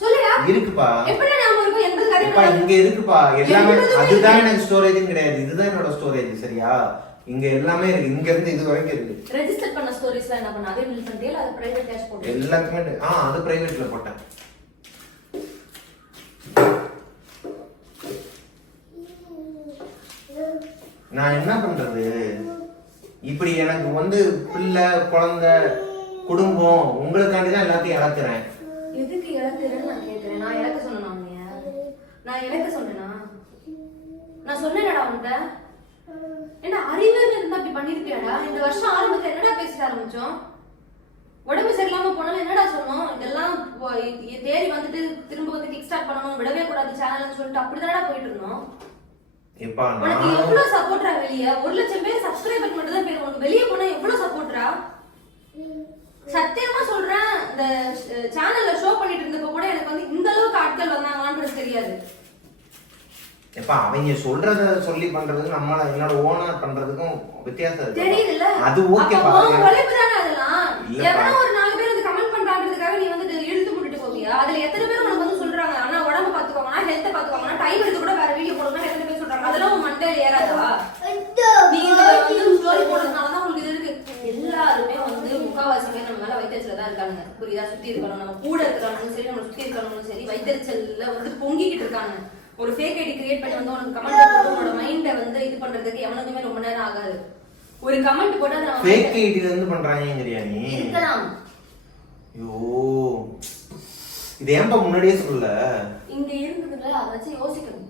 சொல்லுடா. இருக்குப்பா. இங்க இருக்குப்பா. எல்லாமே அதுதான். எனக்கு ஸ்டோரேஜ் கிடையாது. இதுதான் என்னோட ஸ்டோரேஜ் சரியா? இங்க எல்லாமே இருக்கு. இங்க இருந்து இது வரைக்கும் இருக்கு. ரெஜிஸ்டர் பண்ண ஸ்டோரிஸ்லாம் என்ன பண்ண? அதே பில் பண்ணிட்டே அது பிரைவேட் கேஷ் போட்டு? எல்லாத்துக்குமே. ஆ அது பிரைவேட்ல போட்டேன். நான் என்ன பண்றது? இப்படி எனக்கு வந்து பிள்ளை குழந்தை குடும்பம் உங்களுக்காண்டி தான் எல்லாத்தையும் இழக்கிறேன். எதுக்கு இழக்கிறேன்னு நான் கேக்குறேன். நான் இழக்க சொன்னேனா நான் இழக்க சொன்னேனா? நான் சொன்னேனடா உன்கிட்ட. என்ன அறிவே இருந்தா அப்படி பண்ணிருக்கியாடா இந்த வருஷம் ஆரம்பத்துல என்னடா பேச ஆரம்பிச்சோம்? உடம்பு சரியில்லாம போனாலும் என்னடா சொன்னோம்? இதெல்லாம் இப்போ வந்துட்டு திரும்ப வந்து கிக் ஸ்டார்ட் பண்ணணும் விடவே கூடாது சேனல்னு சொல்லிட்டு அப்படிதானடா போயிட்டு இருந்தோம்? எப்பா உனக்கு எவ்வளவு சப்போர்ட்ரா வெளிய? ஒரு லட்சம் பேர் சப்ஸ்கிரைபர் மட்டும் தான் பேர் உனக்கு வெளிய போனா எவ்வளவு சப்போர்ட்ரா சத்தியமா சொல்றேன் இந்த சேனல்ல ஷோ பண்ணிட்டு இருந்தப்ப கூட எனக்கு வந்து இந்த அளவுக்கு ஆட்கள் வந்தாங்களான்றது தெரியாது. எப்பா அவங்க சொல்றத சொல்லி பண்றதுக்கும் நம்மள என்னோட ஓனர் பண்றதுக்கும் வித்தியாசம் தெரியுதுல்ல? அது தானே அதெல்லாம். எவனோ ஒரு நாலு பேர் வந்து கமெண்ட் பண்றான்றதுக்காக நீ வந்து இழுத்து போட்டுட்டு போவியா? அதுல எத்தனை பேர் உனக்கு வந்து சொல்றாங்க? ஆனா உடம்பு பாத்துக்கோங்கனா ஹெல்த் பாத்துக்கோங்கனா டைம் எடுத்து கூட வேற வீடியோ போடணும் எத்தனை பேர் சொல்றாங்க அதெல்லாம் உன் மண்டையில ஏறாதா நீ இந்த வந்து ஸ்டோரி போடுறதுனால தான் உங்களுக்கு இது இருக்கு. எல்லாருமே வந்து முக்காவாசி பேர் நம்ம மேல வைத்தறிச்சல தான் இருக்கானுங்க. புரியுதா? சுத்தி இருக்கணும் நம்ம கூட இருக்கிறவங்களும் சரி நம்ம சுத்தி இருக்கிறவங்களும் சரி வைத்தறிச்சல்ல வந்து பொங்கிக்கிட்டு இருக்காங்க ஒரு ஃபேக் ஐடி கிரியேட் பண்ணி வந்து உனக்கு கமெண்ட் போட்டு மைண்டை வந்து இது பண்றதுக்கு எவனுக்குமே ரொம்ப நேரம் ஆகாது. ஒரு கமெண்ட் போட்டா அதை அவன் ஃபேக் ஐடில இருந்து பண்றாங்கங்கிறியா நீ. இருக்கலாம். ஐயோ. இது ஏன்பா முன்னாடியே சொல்லல? இங்க இருந்ததுல அதை வச்சு யோசிக்கணும்.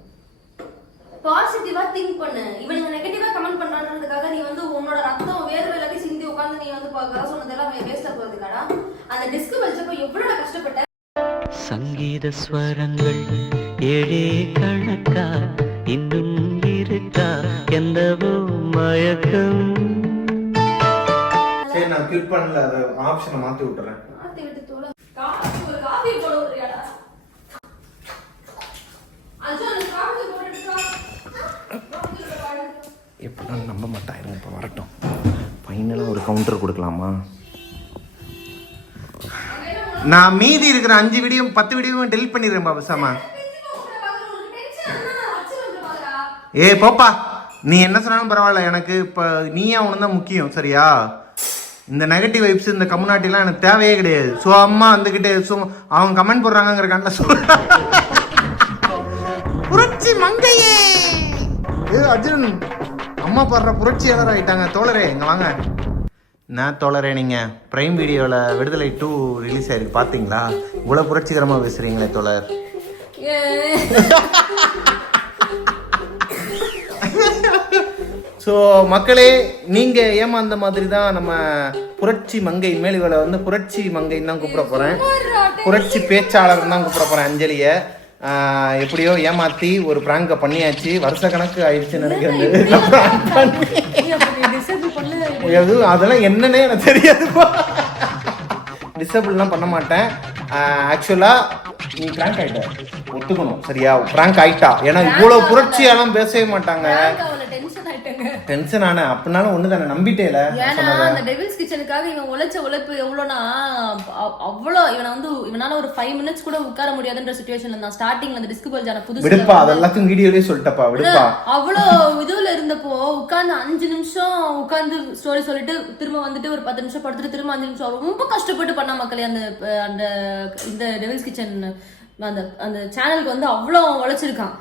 பாசிட்டிவா திங்க் பண்ணு. இவனுங்க நெகட்டிவா கமெண்ட் பண்றான்றதுக்காக நீ வந்து உன்னோட ரத்தம் வேர்வை எல்லாத்தையும் சிந்தி உட்கார்ந்து நீ வந்து கதை சொன்னதெல்லாம் வேஸ்டா போறதுக்காடா அந்த டிஸ்க் வச்சப்ப எவ்வளவு கஷ்டப்பட்ட? சங்கீத ஸ்வரங்கள் ஏழே கணக்கா? இன்னும் இருக்கா? எந்தவோ மயக்கம்? சரி நான் கிளிக் பண்ணல. அதை ஆப்ஷனை மாத்தி விட்டுறேன் மாத்தி விட்டு தோல காஃபி ஒரு காஃபி போட விடுறியாடா அஜோ அந்த காஃபி போட்டுட்டு வா. காஃபி போட பாரு. எப்படிலாம் நம்ப மாட்டாங்க இப்போ வரட்டும். ஃபைனலாக ஒரு கவுண்டர் கொடுக்கலாமா? நான் மீதி இருக்கிற அஞ்சு வீடியோ பத்து வீடியோவும் டெலிட் பண்ணிடுறேன் பாபசாமா ஏ போப்பா நீ என்ன சொன்னாலும் பரவாயில்ல. எனக்கு இப்போ நீயா அவனு தான் முக்கியம் சரியா? இந்த நெகட்டிவ் வைப்ஸ் இந்த கம்யூனிட்டிலாம் எனக்கு தேவையே கிடையாது. ஸோ அம்மா வந்துக்கிட்டு ஸோ அவங்க கமெண்ட் போடுறாங்கங்கிற கண்ணில் சொல்ல புரட்சி மங்கையே! ஏ அர்ஜுன் அம்மா பாடுற புரட்சியாளர் ஆயிட்டாங்க. தோழரே இங்க வாங்க. என்ன தோழரே நீங்க? பிரைம் வீடியோவில் விடுதலை டூ ரிலீஸ் ஆயிருக்கு. பார்த்தீங்களா இவ்வளோ புரட்சிகரமாக பேசுறீங்களே தோழர். ஸோ மக்களே நீங்கள் ஏமாந்த மாதிரி தான் நம்ம புரட்சி மங்கை மேல் இவளை வந்து புரட்சி மங்கைன்னு தான் கூப்பிட போகிறேன் புரட்சி பேச்சாளர் தான் கூப்பிட போகிறேன் அஞ்சலியை. எப்படியோ ஏமாத்தி ஒரு ப்ராங்கை பண்ணியாச்சு. வருஷ கணக்கு ஆயிடுச்சுன்னு நினைக்கிறேன் அதெல்லாம் என்னன்னே எனக்கு தெரியாதுப்பா டிசபிள்லாம் பண்ண மாட்டேன். ஆக்சுவலாக நீ ப்ராங்க் ஆயிட்ட. ஒத்துக்கணும். சரியா? ப்ராங்க் ஆயிட்டா. ஏன்னா இவ்வளோ புரட்சியெல்லாம் பேசவே மாட்டாங்க. ஆயிட்டேங்க டென்ஷன் ஆனேன் அப்படினாலும் ஒன்று தானே நம்பிட்டேல ஏன்னா அந்த டெவில்ஸ் கிச்சனுக்காக இவன் உழைச்ச உழைப்பு எவ்வளோனா அவ்- அவ்வளோ இவனை வந்து இவனால ஒரு ஃபைவ் மினிட்ஸ் கூட உட்கார முடியாதுன்ற சுச்சுவேஷன்ல இருந்தான். ஸ்டார்டிங்ல அந்த டிஸ்க் பல்ஜான புதுசு விடுப்பா அது எல்லாத்தையும் வீடியோலயே சொல்லிட்டப்பா விடுப்பா. அவ்வளோ இதுல இருந்தப்போ உட்கார்ந்து அஞ்சு நிமிஷம் உட்கார்ந்து ஸ்டோரி சொல்லிட்டு திரும்ப வந்துட்டு ஒரு பத்து நிமிஷம் படுத்துட்டு திரும்ப அஞ்சு நிமிஷம் ரொம்ப கஷ்டப்பட்டு பண்ண மக்களே அந்த அந்த இந்த டெவில்ஸ் கிச்சன் அந்த அந்த சேனலுக்கு வந்து அவ்வளோ உழைச்சிருக்கான்.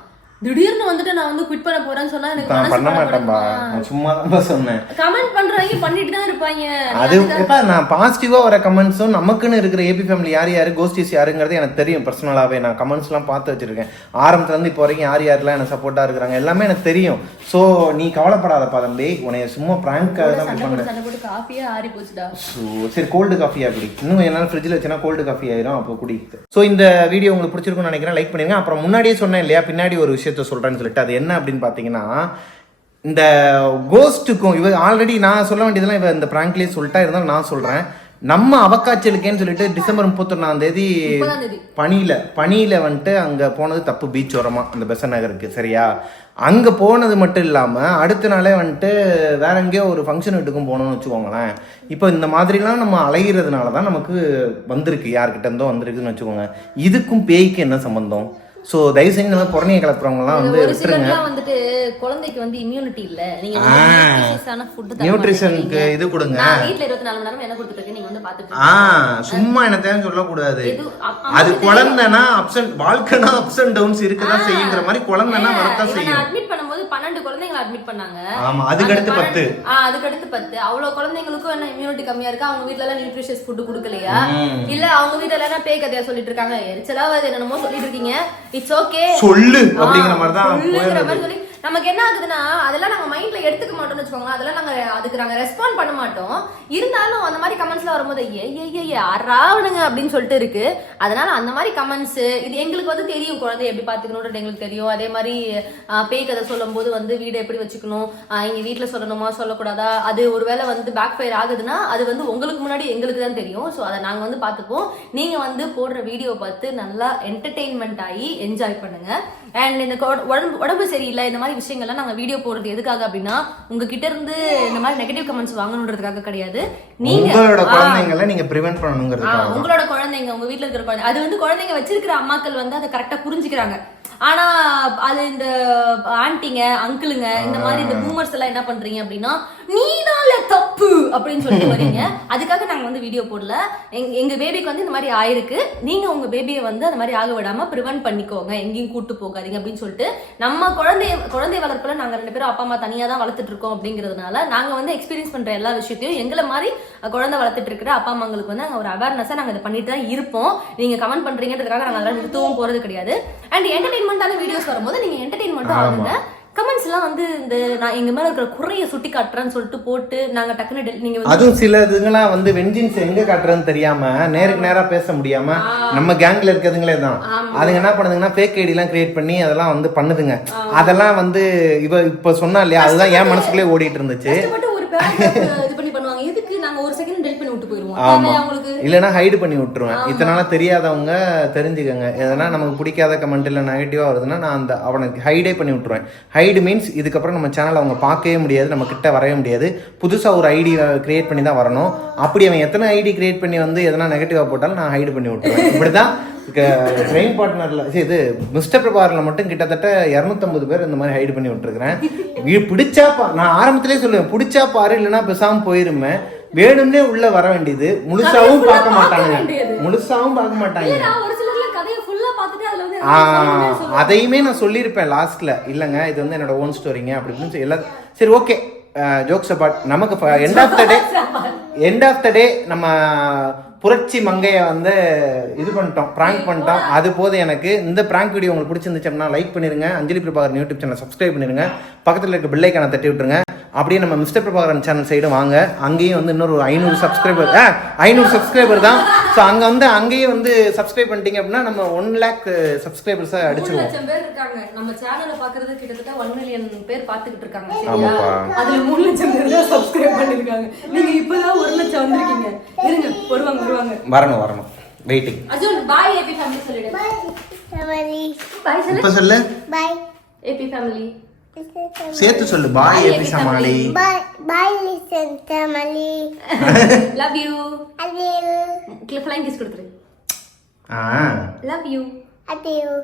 திடீர்னு வந்துட்டு நான் வந்து குவிட் பண்ண போறேன்னு சொன்னா எனக்கு நான் பண்ண மாட்டேன்பா. மனசு நான் சும்மா தான் சொன்னேன். கமெண்ட் பண்றவங்க பண்ணிட்டு தான் இருப்பாங்க. அது எப்ப நான் பாசிட்டிவா வர கமெண்ட்ஸும் நமக்குன்னு இருக்கிற ஏபி ஃபேமிலி யார் யாரு கோஸ்டிஸ் யாருங்கிறது எனக்கு தெரியும் பர்சனலாவே நான் கமெண்ட்ஸ்லாம் பார்த்து வச்சிருக்கேன். ஆரம்பத்துல இருந்து இப்போ வரைக்கும் யார் யாரெல்லாம் எனக்கு சப்போர்ட்டா இருக்கிறாங்க எல்லாமே எனக்கு தெரியும். ஸோ நீ கவலைப்படாதப்பா தம்பி. உன்னைய சும்மா ப்ராங்காக தான் போட்டு காஃபியே ஆறி போச்சுடா. ஸோ சரி கோல்டு காஃபியா குடி. இன்னும் என்னால் ஃப்ரிட்ஜில் வச்சுனா கோல்டு காஃபி ஆயிரும். அப்போ குடி. ஸோ இந்த வீடியோ உங்களுக்கு பிடிச்சிருக்கும்னு நினைக்கிறேன். லைக் பண்ணுங்க அப்புறம் முன்னாடியே சொன்னேன் இல்லையா? பின்னாடி ஒரு விஷயத்த சொல்கிறேன்னு சொல்லிட்டு அது என்ன அப்படின்னு பார்த்தீங்கன்னா இந்த கோஸ்ட்டுக்கும் இவ ஆல்ரெடி நான் சொல்ல வேண்டியதெல்லாம் இவ இந்த ப்ராங்க்லேயே சொல்லிட்டா இருந்தாலும் நான் சொல்கிறேன் நம்ம அவக்காய்ச்சலுக்கேன்னு சொல்லிட்டு டிசம்பர் முப்பத்தொன்னாம் தேதி. பனியில பனியில வந்துட்டு அங்க போனது தப்பு பீச் ஓரமா அந்த பெசன் நகருக்கு சரியா? அங்க போனது மட்டும் இல்லாம அடுத்த நாளே வந்துட்டு வேற எங்கேயோ ஒரு ஃபங்க்ஷன் வீட்டுக்கும் போகணும்னு வச்சுக்கோங்களேன். இப்போ இந்த மாதிரிலாம் நம்ம அலைகிறதுனால தான் நமக்கு வந்திருக்கு யார்கிட்ட இருந்தோ வந்திருக்குன்னு வச்சுக்கோங்க. இதுக்கும் பேய்க்கு என்ன சம்பந்தம்? ஸோ தயவு செஞ்சு இந்த மாதிரி புறணியை கிளப்புறவங்கலாம் வந்து விட்டுருங்க வந்துட்டு குழந்தைக்கு வந்து இம்யூனிட்டி இல்ல நீங்க ஃபுட் நியூட்ரிஷனுக்கு இது கொடுங்க வீட்ல இருபத்தி நாலு மணி நேரம் என்ன கொடுத்துட்டு இருக்கேன் நீங்க வந்து பாத்துட்டு ஆ. சும்மா என்ன தேவை சொல்லக்கூடாது அது குழந்தைனா அப்சன் வாழ்க்கைனா அப்ஸ் அண்ட் டவுன்ஸ் இருக்கதான் செய்யுங்கிற மாதிரி குழந்தைனா வரத்தான் செய்யும் admit பண்ணும்போது பன்னெண்டு குழந்தைங்களை admit பண்ணாங்க. ஆமா, அதுக்கு அடுத்து பத்து. ஆ, அதுக்கு அடுத்து பத்து. அவ்வளவு குழந்தைங்களுக்கும் என்ன immunity கம்மியா இருக்கா? அவங்க வீட்ல எல்லாம் nutritious food கொடுக்கலையா? இல்ல, அவங்க வீட்ல எல்லாம் பேய் கதையா சொல்லிட்டு இருக்காங்க. எரிச்சலா வருது, என்னென்னமோ சொல்லிட்டு இருக்கீங்க. It's okay. சொல்லு அப்படிங்கிற மாதிரி தான் சொல்லி, நமக்கு என்ன ஆகுதுன்னா அதெல்லாம் நாங்கள் மைண்ட்ல எடுத்துக்க மாட்டோம்னு வச்சுக்கோங்களேன். அதெல்லாம் நாங்க அதுக்கு நாங்க ரெஸ்பாண்ட் பண்ண மாட்டோம். இருந்தாலும் அந்த மாதிரி கமெண்ட்ஸ்ல வரும்போது ஏ ஏ ஏ அறாவணுங்க அப்படின்னு சொல்லிட்டு இருக்கு. அதனால அந்த மாதிரி கமெண்ட்ஸ் இது எங்களுக்கு வந்து தெரியும். குழந்தை எப்படி பாத்துக்கணும்ன்றது எங்களுக்கு தெரியும். அதே மாதிரி பேய் கதை சொல்லும் போது வந்து வீடு எப்படி வச்சுக்கணும்? ஆஹ், வீட்டில் சொல்லணுமா சொல்லக்கூடாதா? அது ஒருவேளை வந்து பேக் ஃபயர் ஆகுதுன்னா அது வந்து உங்களுக்கு முன்னாடி எங்களுக்கு தான் தெரியும். ஸோ அதை நாங்க வந்து பார்த்துப்போம் நீங்க வந்து போடுற வீடியோ பார்த்து நல்லா என்டர்டெயின்மெண்ட் ஆகி என்ஜாய் பண்ணுங்க. அண்ட் இந்த உடம்பு உடம்பு சரியில்லை இந்த மாதிரி விஷயங்கள்லாம் நாங்க வீடியோ போடுறது எதுக்காக அப்படின்னா உங்ககிட்ட இருந்து இந்த மாதிரி நெகட்டிவ் கமெண்ட்ஸ் வாங்கணுன்றதுக்காக கிடையாது. நீங்க உங்களோட குழந்தைங்களை நீங்க ப்ரிவென்ட் தான். உங்களோட குழந்தைங்க உங்க வீட்ல இருக்கிற குழந்தை அது வந்து குழந்தைங்க வச்சிருக்கிற அம்மாக்கள் வந்து அதை கரெக்டா புரிஞ்சுக்கிறாங்க. ஆனா அது இந்த ஆன்ட்டிங்க அங்கிளுங்க இந்த மாதிரி இந்த பூமர்ஸ் எல்லாம் என்ன பண்றீங்க அப்படின்னா நீதால தப்பு அப்படின்னு சொல்லிட்டு வரீங்க. அதுக்காக நாங்க வந்து வீடியோ போடல. எங்க எங்க பேபிக்கு வந்து இந்த மாதிரி ஆயிருக்கு. நீங்க உங்க பேபியை வந்து அந்த மாதிரி ஆக விடாம ப்ரிவென்ட் பண்ணிக்கோங்க. எங்கேயும் கூட்டு போகாதீங்க அப்படின்னு சொல்லிட்டு நம்ம குழந்தை குழந்தை வளர்ப்புல நாங்க ரெண்டு பேரும் அப்பா அம்மா தனியா தான் வளர்த்துட்டு இருக்கோம் அப்படிங்கிறதுனால நாங்க வந்து எக்ஸ்பீரியன்ஸ் பண்ற எல்லா விஷயத்தையும் எங்களை மாதிரி குழந்தை வளர்த்துட்டு இருக்கிற அப்பா அம்மாங்களுக்கு வந்து நாங்க ஒரு அவேர்னஸா நாங்க இதை பண்ணிட்டு தான் இருப்போம். நீங்க கமெண்ட் பண்றீங்கன்றதுக்காக நாங்க அதெல்லாம் நிறுத்தவும் போறது கிடையாது. அண்ட் என்டர்டைன்மெண்டான வீடியோஸ் வரும்போது நீங்க என்டர்டைன்மெண்ட்டும் ஆகுங்க. கமெண்ட்ஸ் எல்லாம் வந்து இந்த நான் எங்க மேல இருக்கிற குறைய சுட்டி காட்டுறேன்னு சொல்லிட்டு போட்டு நாங்க டக்குன்னு del- நீங்க வந்து அதுவும் சில இதுங்களாம் வந்து வெஞ்சின்ஸ் எங்க காட்டுறதுன்னு தெரியாம நேருக்கு நேரா பேச முடியாம நம்ம கேங்ல இருக்கிறதுங்களே தான். அதுங்க என்ன பண்ணுதுங்கன்னா ஃபேக் ஐடி எல்லாம் கிரியேட் பண்ணி அதெல்லாம் வந்து பண்ணுதுங்க. அதெல்லாம் வந்து இவ இப்ப சொன்னா இல்லையா? அதுதான் என் மனசுக்குள்ளே ஓடிட்டு இருந்துச்சு. இது பண்ணி பண்ணுவாங்க. எதுக்கு? நாங்க ஒரு செகண்ட் டெலிட் பண்ணி விட்டு போயிருவோம். ஆமா. இல்லைன்னா ஹைடு பண்ணி விட்டுருவேன். இத்தனால தெரியாதவங்க தெரிஞ்சுக்கங்க. எதனா நமக்கு பிடிக்காத கமெண்ட் இல்லை நெகட்டிவா வருதுன்னா நான் அந்த அவனுக்கு ஹைடே பண்ணி விட்டுருவேன். ஹைடு மீன்ஸ் இதுக்கப்புறம் நம்ம சேனல் அவங்க பார்க்கவே முடியாது நம்ம கிட்ட வரவே முடியாது. புதுசா ஒரு ஐடி கிரியேட் பண்ணி தான் வரணும். அப்படி அவன் எத்தனை ஐடி கிரியேட் பண்ணி வந்து எதனா நெகட்டிவா போட்டாலும் நான் ஹைடு பண்ணி விட்டுருவேன். இப்படிதான் ட்ரெயின் பார்ட்னர்ல இது மிஸ்டர் பிரபாரில் மட்டும் கிட்டத்தட்ட இரநூத்தம்பது பேர் இந்த மாதிரி ஹைடு பண்ணி விட்டுருக்கிறேன். பிடிச்சா நான் ஆரம்பத்திலே சொல்லுவேன் பிடிச்சா பாரு இல்லைன்னா பேசாம போயிருமே. வேணும்னே உள்ள வர வேண்டியது. முழுசாவும் பார்க்க மாட்டாங்க. முழுசாவும் பார்க்க மாட்டாங்க. அதையுமே நான் சொல்லியிருப்பேன் லாஸ்ட்ல இல்லைங்க இது வந்து என்னோட ஓன் ஸ்டோரிங்க அப்படி இப்படின்னு சொல்லி எல்லாரும் சரி ஓகே ஜோக்ஸ் அபார்ட் நமக்கு end of the day end of the day நம்ம புரட்சி மங்கைய வந்து இது பண்ணிட்டோம் ப்ராங்க் பண்ணிட்டோம். அது போதும் எனக்கு. இந்த ப்ராங்க் வீடியோ உங்களுக்கு பிடிச்சிருந்துச்சு அப்படின்னா லைக் பண்ணிருங்க. Anjali Prabhakaran YouTube channel subscribe பண்ணிருங்க. பக்கத்தில் இருக்க பில்லைக்கான தட்டி விட்டுருங்க. அப்படியே நம்ம மிஸ்டர் பிரபாகரன் சேனல் சைடு வாங்க. அங்கேயும் வந்து இன்னொரு ஒரு ஐநூறு சப்ஸ்கிரைபர் ஆ ஐநூறு சப்ஸ்கிரைபர் தான். ஸோ அங்கே வந்து அங்கேயும் வந்து சப்ஸ்கிரைப் பண்ணிட்டீங்க அப்படின்னா நம்ம ஒன் லேக் சப்ஸ்கிரைபர்ஸை அடிச்சிருவோம். லட்சம் பேர் இருக்காங்க. நம்ம சேனலை பாக்குறது கிட்டத்தட்ட ஒன் மில்லியன் பேர் பாத்துக்கிட்டு இருக்காங்க சரியா. அதுல மூணு லட்சம் பேர் தான் சப்ஸ்கிரைப் பண்ணிருக்காங்க. நீங்க இப்பதான் ஒரு லட்சம் வந்திருக்கீங்க. இருங்க வருவாங்க வருவாங்க. வரணும் வரணும். Waiting Arjun bye AB family சொல்லிடு. பாய் சொல்லு இப்போ சொல்லு. Bye. ஏபி ஃபேமிலி சேர்த்து சொல்லு பாய் Bye, ஏபி சமாளி Bye. Bye, listen, family. Love you I will. Flying kiss கொடுத்துரு ஆ லவ் யூ I will.